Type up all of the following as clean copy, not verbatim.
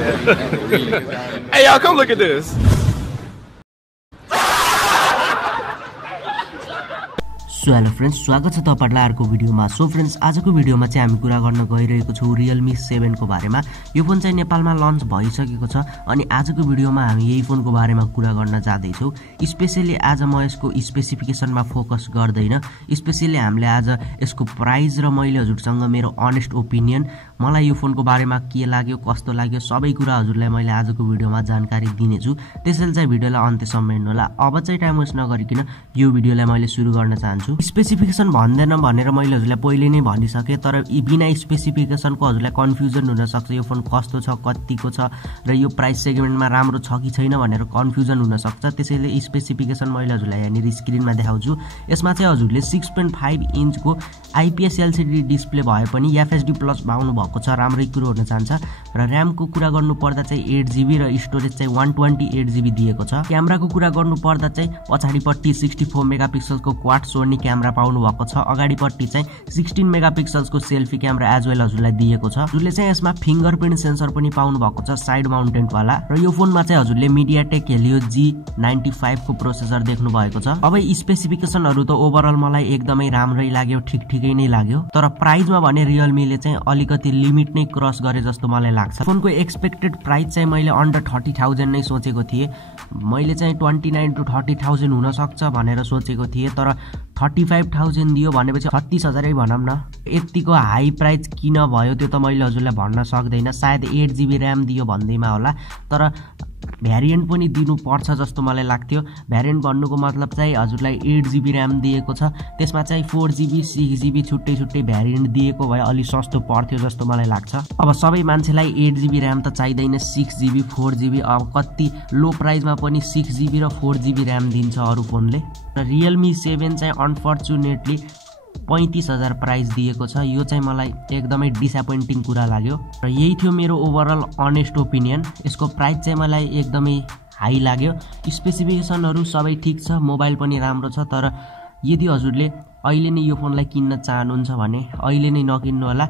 Hey, y'all, come look at this. So hello friends, स्वागत छ तपाईहरुलाई अर्को भिडियोमा। सो फ्रेंड्स, आजको भिडियोमा चाहिँ हामी कुरा गर्न गइरहेको छौं Realme 7 को बारेमा। यो फोन चाहिँ नेपालमा लन्च भइसकेको छ अनि आजको भिडियोमा हामी यही फोनको बारेमा कुरा गर्न जाँदै छौं। स्पेशली आज म यसको स्पेसिफिकेसनमा फोकस गर्दैन, स्पेशली हामीले आज यसको प्राइस र मैले हजुरसँग मेरो अनेस्ट ओपिनियन, मलाई यो फोनको बारेमा के लाग्यो, कस्तो लाग्यो, सबै कुरा हजुरलाई मैले आजको भिडियोमा जानकारी दिनेछु। त्यसैले चाहिँ भिडियोलाई अन्त्यसम्म हेर्नु होला। अब चाहिँ टाइम वेस्ट नगरिकिन यो भिडियोलाई मैले सुरु गर्न चाहन्छु। स्पेसिफिकेसन भन्दैन भनेर मैले हजुरलाई पहिले नै भनिसके, तर बिना स्पेसिफिकेसनको हजुरलाई कन्फ्युजन हुन सक्छ यो फोन कस्तो छ, कतिको छ र यो प्राइस सेगमेन्टमा राम्रो छ कि छैन भनेर कन्फ्युजन हुन सक्छ। त्यसैले स्पेसिफिकेसन मैले हजुरलाई यहाँनिर स्क्रिनमा देखाउँछु। यसमा चाहिँ हजुरले 6.5 इन्चको आइपीएस एलसीडी डिस्प्ले भए पनि एफएसडी प्लस पाउनु भएको छ, राम्रै कुरो हुन जान्छ। र र्यामको कुरा गर्नु पर्दा चाहिँ 8GB र स्टोरेज चाहिँ 128GB दिएको छ। क्यामेराको कुरा गर्नु पर्दा चाहिँ पछाडिपट्टि 64 मेगापिक्सलको क्वाड सोनी क्यामेरा पाउनु भएको छ, अगाडिपट्टि चाहिँ 16 मेगापिक्सलको सेल्फी क्यामेरा एज वेल हजुरलाई दिएको छ। हजुरले चाहिँ यसमा फिंगरप्रिन्ट सेन्सर पनि पाउनु भएको छ, साइड माउन्टेड वाला। र यो फोनमा चाहिँ हजुरले MediaTek Helio G95 को प्रोसेसर देख्नु भएको छ। अब स्पेसिफिकेसनहरु त ओभरअल मलाई एकदमै राम्रै लाग्यो, ठिकठिकै नै लाग्यो। तर प्राइसमा भने Realme-ले चाहिँ अलिकति लिमिट नै क्रस गरे जस्तो मलाई लाग्छ। फोनको एक्सपेक्टेड प्राइस चाहिँ मैले अन्डर 30,000 नै सोचेको थिए। मैले चाहिँ 29 to 30,000 हुन सक्छ भनेर सोचेको थिए, तर 35,000 दियो भनेपछि 36,000 भनौं न। यतिको हाई प्राइस किन भयो त्यो त मैले हजुरलाई भन्न सक्दैन। सायद 8GB र्याम दियो भन्दैमा होला, तर भ्यारिएन्ट पनि दिनु पर्छ जस्तो मलाई लाग्थ्यो। भ्यारिएन्ट भन्नुको मतलब चाहिँ हजुरलाई 8GB र्याम दिएको छ, त्यसमा चाहिँ 4GB 6GB छुट्टै छुट्टै भ्यारिएन्ट दिएको भए अलि सस्तो पर्थ्यो जस्तो मलाई लाग्छ। अब सबै मान्छेलाई 8GB र्याम त चाहिदैन, 6GB 4GB, अब कति लो प्राइसमा पनि 6GB र 4GB र्याम दिन्छ अरु फोनले। र Realme 7 चाहिँ अनफर्चुनेटली 35,000 प्राइस दिएको छ। यो चाहिँ मलाई एकदमै डिसअपोइन्टिङ कुरा लाग्यो र यही थियो मेरो ओभरअल अनेस्ट ओपिनियन। यसको प्राइस चाहिँ मलाई एकदमै हाई लाग्यो। स्पेसिफिकेसनहरु सबै ठीक छ, मोबाइल पनि राम्रो छ, तर यदि हजुरले अहिले नै यो फोनलाई किन्न चाहनुहुन्छ भने अहिले नै नकिन्नु होला।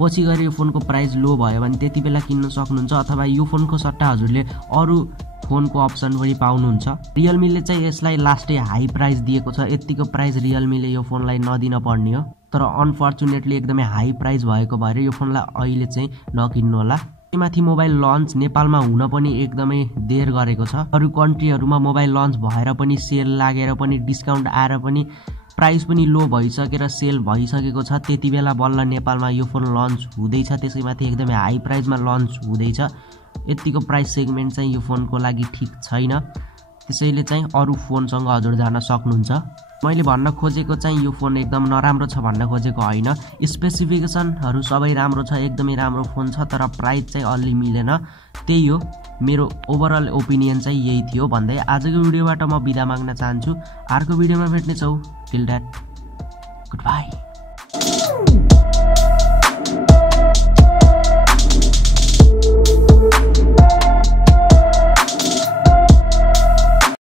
पछि गएर यो फोनको प्राइस लो भयो भने त्यति बेला किन्न सक्नुहुन्छ, अथवा यो फोनको सट्टा हजुरले अरु फोनको अप्सन पनि पाउनुहुन्छ। Realme-ले चाहिँ यसलाई लास्टै हाई प्राइस दिएको छ। यतिको प्राइस Realme-ले यो फोनलाई नदिन पर्ने हो, तर अनफर्चुनेटली एकदमै हाई प्राइस भएको भएर यो फोनलाई अहिले चाहिँ नकिन्नु होला। माथि मोबाइल लन्च नेपालमा हुन पनि एकदमै देर गरेको छ। अरु कन्ट्रीहरुमा मोबाइल लन्च भएर पनि सेल लागेर पनि डिस्काउन्ट आएर पनि प्राइस पनि लो भइसकेर सेल भइसकेको छ, त्यति बेला बल्ल नेपालमा यो फोन लन्च हुँदैछ। त्यसैमाथि एकदमै हाई प्राइसमा लन्च हुँदैछ। यतिको प्राइस सेगमेन्ट चाहिँ यो फोनको लागि ठीक छैन। त्यसैले चाहिँ अरु फोनसँग हजुर जान सक्नुहुन्छ। मैले भन्न खोजेको चाहिँ यो फोन एकदम नराम्रो छ भन्न खोजेको होइन। स्पेसिफिकेसनहरु सबै राम्रो छ, एकदमै राम्रो फोन छ, तर प्राइस चाहिँ अलि मिलेन। त्यही हो मेरो ओभरअल ओपिनियन चाहिँ यही थियो भन्दै आजको भिडियोबाट म बिदा माग्न चाहन्छु। अर्को भिडियोमा भेट्ने छौं। Till that, good by.